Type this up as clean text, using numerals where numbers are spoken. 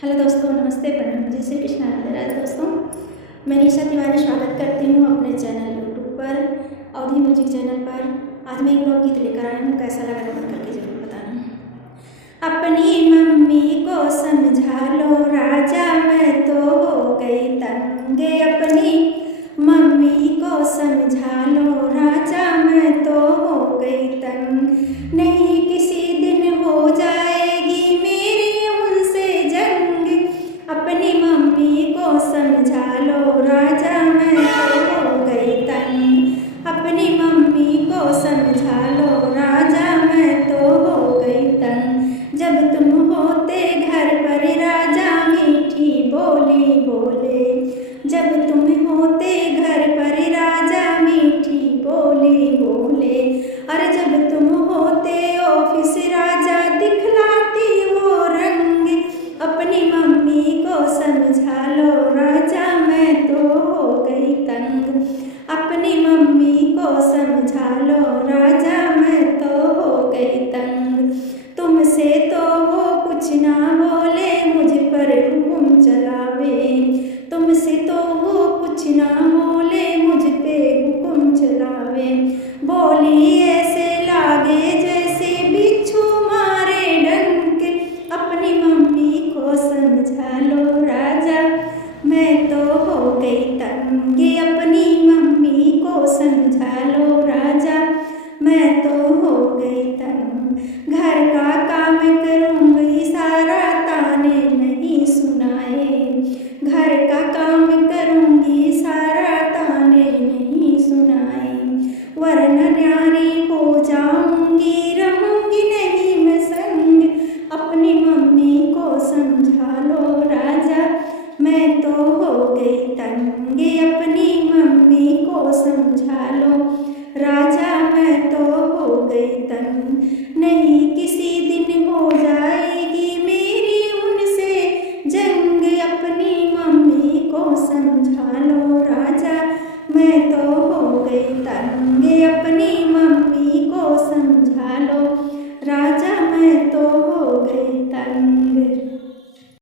Hello दोस्तों, नमस्ते, प्रणाम, जय श्री कृष्ण, राधे राधे। दोस्तों, मैं निशा तिवारी स्वागत करती हूँ अपने चैनल यूट्यूब पर, अवधि म्यूजिक चैनल पर। आज मैं एक लोकगीत लेकर आई हूँ, कैसा लगा कमेंट करके जरूर बताना। अपनी मम्मी को समझा लो राजा, मैं तो हो गई तंग। अपनी मम्मी को समझा लो राजा, मैं तो हो गई तंग। नहीं किसी दिन हो जाएगी मेरी उनसे जंग। अपनी मम्मी को समझा लो राजा, मैं तो हो गई तंग। अपनी मम्मी को समझा लो राजा, मैं तो हो गई तंग। जब तुम होते घर पर राजा मीठी बोली बोले, जब तुम होते घर पर राजा मीठी बोली बोले। अरे जब तुम होते ऑफिस राजा दिखलाती वो रंग। अपनी मम्मी को समझा लो राजा, मैं तो हो गई तंग। अपनी मम्मी को समझा लो राजा, मैं तो हो गई तंग। तुमसे तो वो कुछ ना बोले, मुझ पर हुक्म चलावे। तुमसे तो वो कुछ ना बोले, मुझ पे हुक्म चलावे। बोली ऐसे लागे जैसे बिच्छू मारे डंक। अपनी मम्मी को समझा लो राजा, मैं तो हो गई तंग। अपनी मम्मी को समझा लो राजा, मैं तो हो गई तंग। घर का काम करूँगी सारा, ताने नहीं सुनाए। घर का काम करूँगी सारा, ताने नहीं सुनाए। वरना न्यारी हो जाऊँगी, रहूँगी नहीं मैं संग। अपनी मम्मी को समझा लो राजा, मैं तो हो गई तंग। अपनी मम्मी को समझा लो राजा, मैं तो हो गई तंग। नहीं किसी दिन हो जाएगी मेरी उनसे जंग। अपनी मम्मी को समझा लो राजा, मैं तो हो गई तंग। अपनी